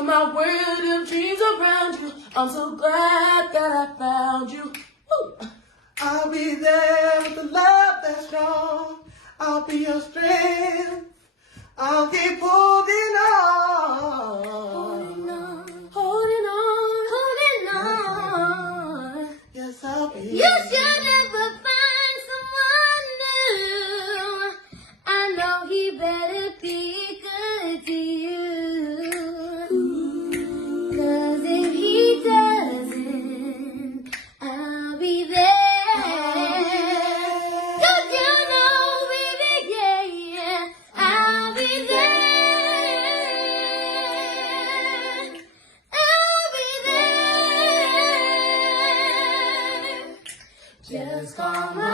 You're my world of dreams around you. I'm so glad that I found you. Woo. I'll be there with the love that's strong. I'll be your strength. I'll keep holding on. Holding on, holding on, holding on. Yes, I'll be. You should never find someone new. I know he better be good to you. 'Cause if he doesn't, I'll be there. 'Cause you know, baby, yeah, I'll be there. I'll be there. Just call my